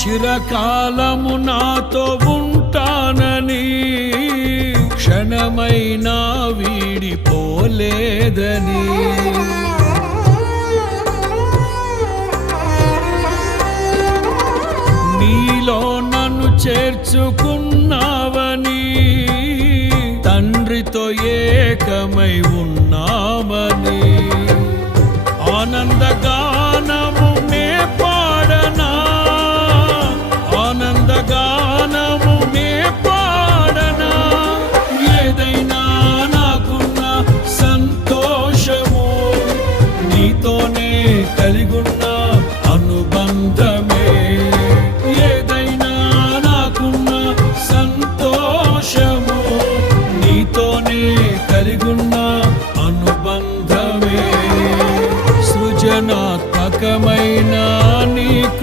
చిరకాలము నాతో ఉంటానని క్షణమైనా వీడిపోలేదని నీలో నన్ను చేర్చుకున్నావని తండ్రితో ఏకమై ఉన్నామని ఆనందగా